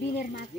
দিনের মাছ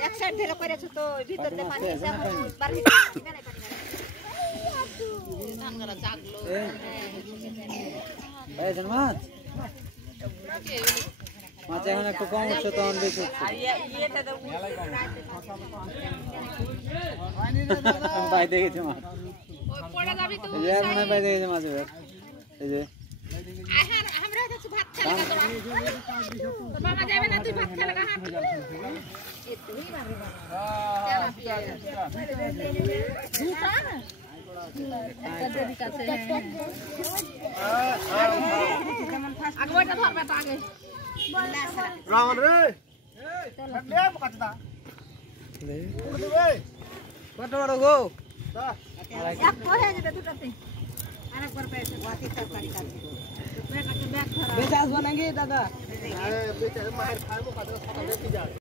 এক সাইড ধরে করেছ তো ভিতর দিয়ে পানি এসে বার হয়ে ধান গাড়া জাগলো ভাই জান মাছ মাছ এখন একটু কম হচ্ছে তখন বেশি হচ্ছে ভাই দেখেছি মাছ পড়ে যাবি তো এই যে মনে ভাই দেখেছি মাছ এই যে আমরা তো ভাত খেলা তোরা তোর বাবা যাবে না তুই ভাত খেলা হাত এতই বারে দুটা না একটা দেবি কাছে আগে বইটা ধরবে তো আগে রাউন্ড রে লে পকাচদা উড় দে কত বড় গো এক হয়ে যাবে দুটাতে আরেকবার পেয়েছে বাকি তরকারি কাটে ব্যাগ ধরা বেশ আসবো নাকি দাদা আরে বেটা মার খাইবো কাজে সকালে কি যায়